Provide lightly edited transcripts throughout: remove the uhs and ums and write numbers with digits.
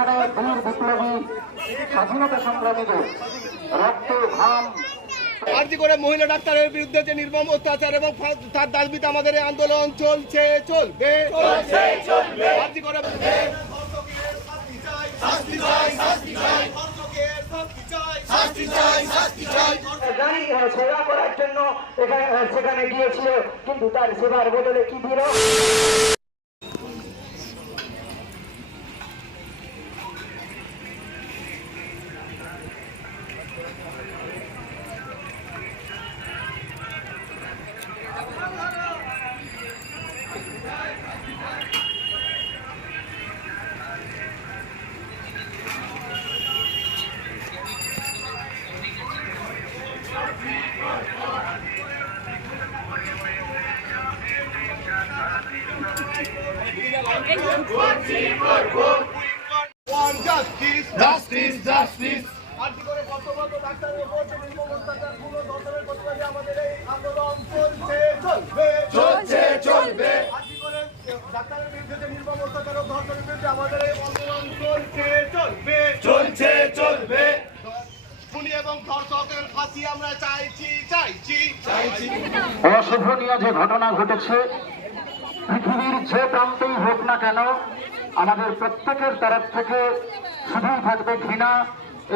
যেখানে বীর বিপ্লবী স্বাধীনতা সংগ্রামীদের রক্ত ঘাম। আরজি করে মহিলা ডাক্তারের বিরুদ্ধে যে নির্মম অত্যাচার এবং তার দাবিতে আমাদের এই আন্দোলন চলছে চলবে। আরজি করে সেবা করার জন্য সেখানে গিয়েছিল, কিন্তু তার সেবার বদলে কি দিল? Justice, justice. আরজি করে কর্তব্যরত ডাক্তারের উপর যে নির্মম অত্যাচার পুরো দর্শনের প্রতিবাদে আমাদের এই আন্দোলন চলছে চলবে। আরজি করে ডাক্তারের বিরুদ্ধে যে নির্মম অত্যাচার ও ধর্ষণের বিরুদ্ধে আমাদের এই আন্দোলন চলবে। খুনি এবং ধর্ষকের ফাঁসি আমরা চাইছি। অশোভনীয় যে ঘটনা ঘটেছে, পৃথিবীর যে প্রান্তেই হোক না কেন, আমাদের প্রত্যেকের তরফ থেকে শুধুই থাকবে ঘৃণা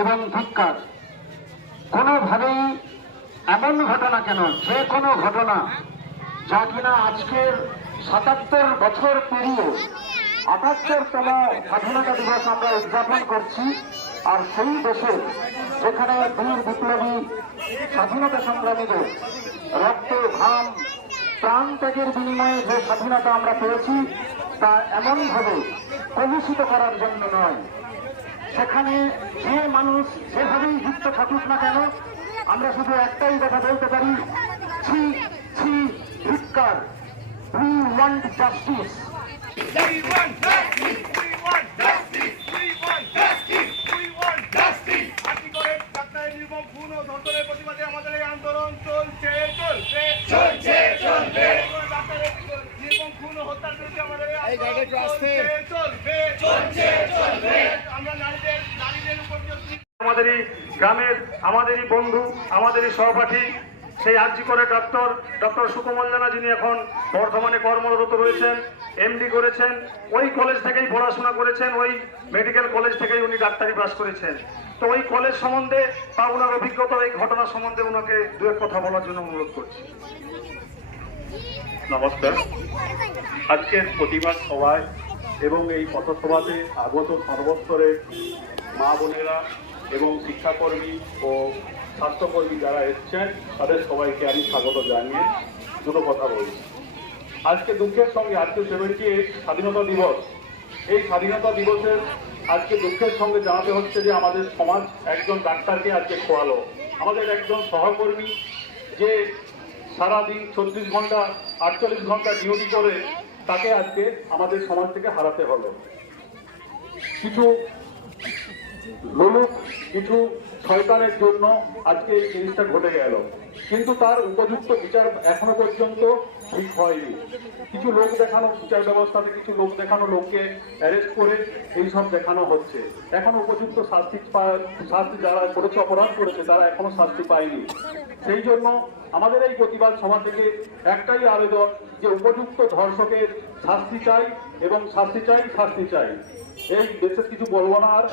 এবং ধিক্কার। কোনোভাবেই এমন ঘটনা কেন, যে কোনো ঘটনা যা কিনা আজকের ৭৭ বছর পেরিয়ে ৭৮তম স্বাধীনতা দিবস আমরা উদযাপন করছি, আর সেই দেশে যেখানে বীর বিপ্লবী স্বাধীনতা সংগ্রামীদের রক্ত ঘাম প্রাণ ত্যাগের বিনিময়ে যে স্বাধীনতা আমরা পেয়েছি, তা এমনভাবে কলুষিত করার জন্য নয়। সেখানে যে মানুষ যেভাবেই যুক্ত থাকুক না কেন, আমরা শুধু একটাই কথা বলতে পারি, ছি ছি ধিক্কার। We want justice. প্রতিবাদে আমাদের এই আন্দোলন চলছে নির্মম খুন ও হত্যার বিরুদ্ধে আমাদের চলবে। আমরা নারীদের উপর আমাদেরই গ্রামের, আমাদেরই বন্ধু, আমাদেরই সহপাঠী সেই আরজি করে ডক্টর সুকমল জানা, যিনি এখন বর্ধমানে কর্মরত রয়েছেন, এমডি করেছেন, ওই কলেজ থেকেই পড়াশোনা করেছেন, ওই মেডিকেল কলেজ থেকেই উনি ডাক্তারি পাস করেছেন। তো ওই কলেজ সম্বন্ধে বা ওনার অভিজ্ঞতা, এই ঘটনা সম্বন্ধে ওনাকে দু এক কথা বলার জন্য অনুরোধ করছি। নমস্কার। আজকের প্রতিবাদ সভায় এবং এই পথসভাতে আগত সর্বস্তরের মা বোনেরা এবং শিক্ষাকর্মী ও স্বাস্থ্যকর্মী যারা এসছেন, তাদের সবাইকে আমি স্বাগত জানিয়ে দুটো কথা বলছি। আজকে দুঃখের সঙ্গে, আজকে 78 স্বাধীনতা দিবস, এই স্বাধীনতা দিবসের আজকে দুঃখের সঙ্গে জানাতে হচ্ছে যে আমাদের সমাজ একজন ডাক্তারকে আজকে খোয়ালো। আমাদের একজন সহকর্মী যে সারাদিন 36 ঘন্টা 48 ঘন্টা ডিউটি করে, তাকে আজকে আমাদের সমাজ থেকে হারাতে হলো। কিছু লোলুপ, কিছু শয়তানের জন্য আজকে এই জিনিসটা ঘটে গেল, কিন্তু তার উপযুক্ত বিচার এখনো পর্যন্ত ঠিক হয়নি। কিছু লোক দেখানো, বিচার ব্যবস্থাতে কিছু লোক দেখানো, লোককে অ্যারেস্ট করে এইসব দেখানো হচ্ছে। এখনো উপযুক্ত শাস্তি যারা করেছে, অপরাধ করেছে, তারা এখনো শাস্তি পায়নি। সেই জন্য আমাদের এই প্রতিবাদ সভা থেকে একটাই আবেদন যে উপযুক্ত ধর্ষকের শাস্তি চাই এবং শাস্তি চাই। এই দেশের কিছু বলবো না আর।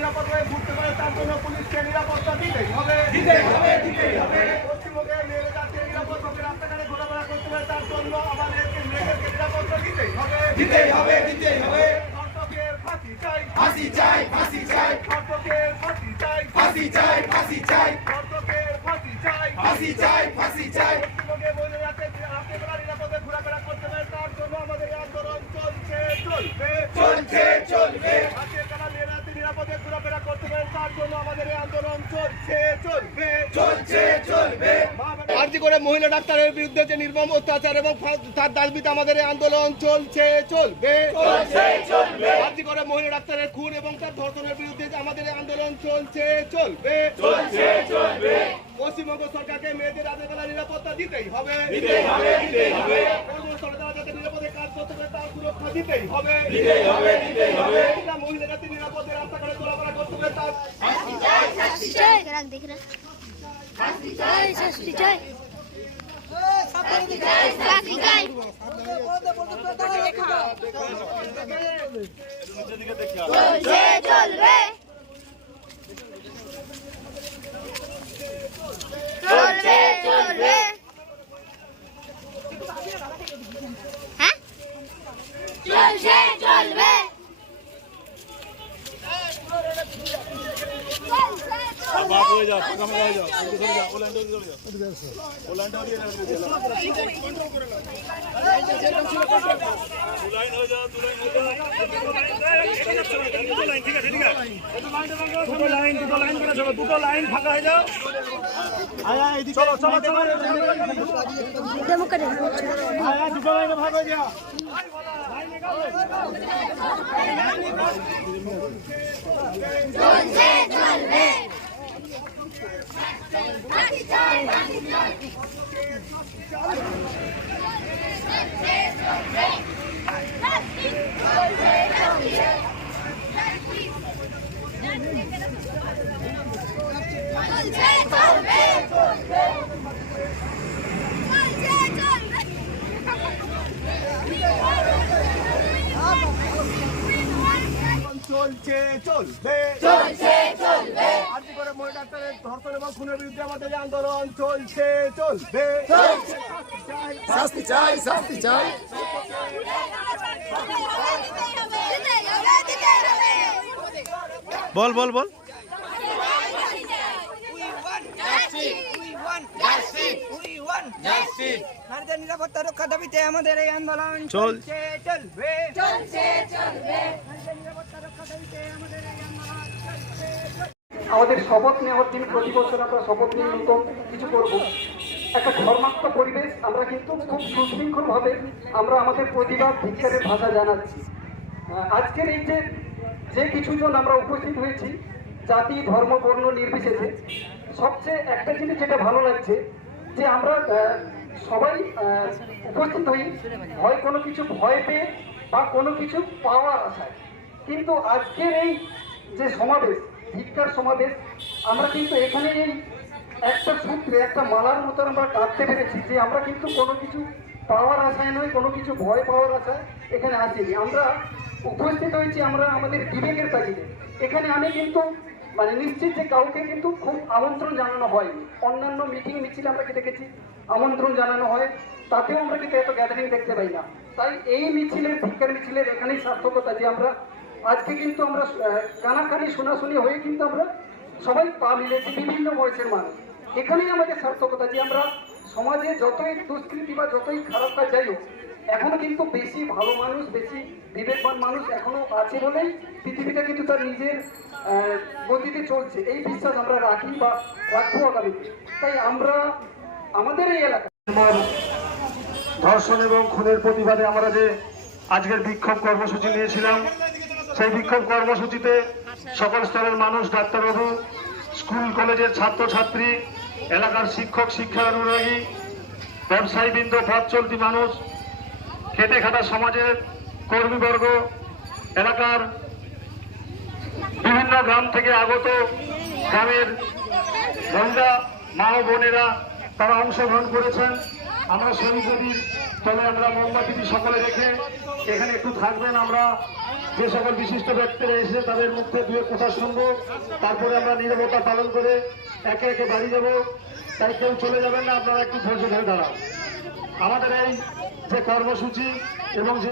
নিরাপদ হয়ে ঘুরতে পারে, তার জন্য পুলিশকে নিরাপত্তা দিতেই হবে। পশ্চিমবঙ্গের মেয়েরা যাতে নিরাপদভাবে রাস্তাঘাটে ঘোরাফেরা করতে পারে, তার জন্য আমাদেরকে মেয়েদেরকে নিরাপত্তা দিতেই হবে। ধর্ষকের ফাঁসি চাই। ধর্ষকের ফাঁসি চাই। ধর্ষকের ফাঁসি চাই। পশ্চিমবঙ্গের মহিলা যাতে রাত্রেবেলা নিরাপদে ঘোরাফেরা করতে পারে, তার জন্য আমাদের এই আন্দোলন চলছে। করে মহিলা ডাক্তারের বিরুদ্ধে যে নির্মম অত্যাচার এবং তার দাবিতে আমাদের এই আন্দোলন চলছে চলবে আরজি করে মহিলা ডাক্তারের খুন এবং তার ধর্ষণের বিরুদ্ধে যে আমাদের এই আন্দোলন চলছে চলবে পশ্চিমবঙ্গ সরকারকে মেয়েদের রাতের বেলা নিরাপত্তা দিতেই হবে কর্মস্থলে তারা যাতে নিরাপদে কাজ করতে পারে তার সুরক্ষা দিতেই হবে মহিলারা নিরাপদে রাস্তাঘাটে চলাফেরা করতে হবে তার দুটো লাইন ফাঁকা হয়ে যাও। চলো চলো চলো, দুটো লাইনে ভাগ হয়ে যাও। চলছে চলবে আরজি করে মহিলা ডাক্তারের ধর্ষণ এবং খুনের বিরুদ্ধে আমাদের এই আন্দোলন চলছে চলবে শাস্তি চাই শাস্তি চাই বল বল বল নারীদের নিরাপত্তা রক্ষা দাবিতে আমাদের এই আন্দোলন চলছে চলবে আমাদের শপথ নেওয়ার দিন প্রতি বছর আমরা শপথ নিয়ে নতুন কিছু করব। একটা ধর্মাত্মক পরিবেশ, আমরা কিন্তু খুব সুশৃঙ্খলভাবে আমরা আমাদের প্রতিবাদ ধিক্কারের ভাষা জানাচ্ছি। আজকের এই যে কিছুজন আমরা উপস্থিত হয়েছি, জাতি ধর্ম বর্ণ নির্বিশেষে, সবচেয়ে একটা জিনিস যেটা ভালো লাগছে যে আমরা সবাই উপস্থিত হই হয় কোনো কিছু ভয় পেয়ে বা কোনো কিছু পাওয়ার আশায়। কিন্তু আজকের এই যে সমাবেশ, ধিক্কার সমাবেশ, আমরা কিন্তু এখানে এই একটা সূত্রে একটা মালার মতো আমরা কাটতে পেরেছি যে আমরা কিন্তু কোনো কিছু পাওয়ার আশায় নয়, কোনো কিছু ভয় পাওয়ার আশায় এখানে আসিনি। আমরা উপস্থিত হয়েছি আমরা আমাদের বিবেকের তাগিদে। এখানে আমি কিন্তু মানে নিশ্চিত যে কাউকে কিন্তু খুব আমন্ত্রণ জানানো হয়নি। অন্যান্য মিটিং মিছিল আমরা কি দেখেছি আমন্ত্রণ জানানো হয়, তাতেও আমরা কিন্তু এত গ্যাদারিং দেখতে পাই না। তাই এই মিছিলের ধিক্কার মিছিলের এখানেই সার্থকতা যে আমরা আজকে কিন্তু আমরা কানাকানি শোনাশুনি হয়ে কিন্তু আমরা সবাই পা মিলেছি, বিভিন্ন বয়সের মানুষ। এখানেই আমাদের সার্থকতা যে আমরা সমাজে যতই দুষ্কৃতি বা যতই খারাপ কাজ যাই হোক, এখনো কিন্তু বেশি ভালো মানুষ, বেশি বিবেকবান মানুষ এখনো আছে বলেই পৃথিবীটা কিন্তু তার নিজের গতিতে চলছে। এই বিশ্বাস আমরা রাখি বা রাখবো আগামীতে। তাই আমরা আমাদের এই এলাকা ধর্ষণ এবং খুনের প্রতিবাদে আমরা যে আজকের বিক্ষোভ কর্মসূচি নিয়েছিলাম, সেই বিক্ষোভ কর্মসূচিতে সকল স্তরের মানুষ, ডাক্তারবাবু, স্কুল কলেজের ছাত্রছাত্রী, এলাকার শিক্ষক শিক্ষানুরাগী, ব্যবসায়ীবৃন্দ, পথ চলতি মানুষ, খেটে খাটা সমাজের কর্মীবর্গ, এলাকার বিভিন্ন গ্রাম থেকে আগত গ্রামের মহিলা মা ও বোনেরা তারা অংশগ্রহণ করেছেন। আমরা শহীদদের তবে আমরা মোমবাতি সকলে রেখে এখানে একটু থাকবেন। আমরা যে সকল বিশিষ্ট ব্যক্তিরা এসে তাদের মুখে দুয়ে কথা শুনবো, তারপরে আমরা নীরবতা পালন করে একে একে বাড়ি যাব। তাই কেউ চলে যাবেন না, আপনারা একটু ধৈর্য ধরে দাঁড়ান। আমাদের এই যে কর্মসূচি এবং যে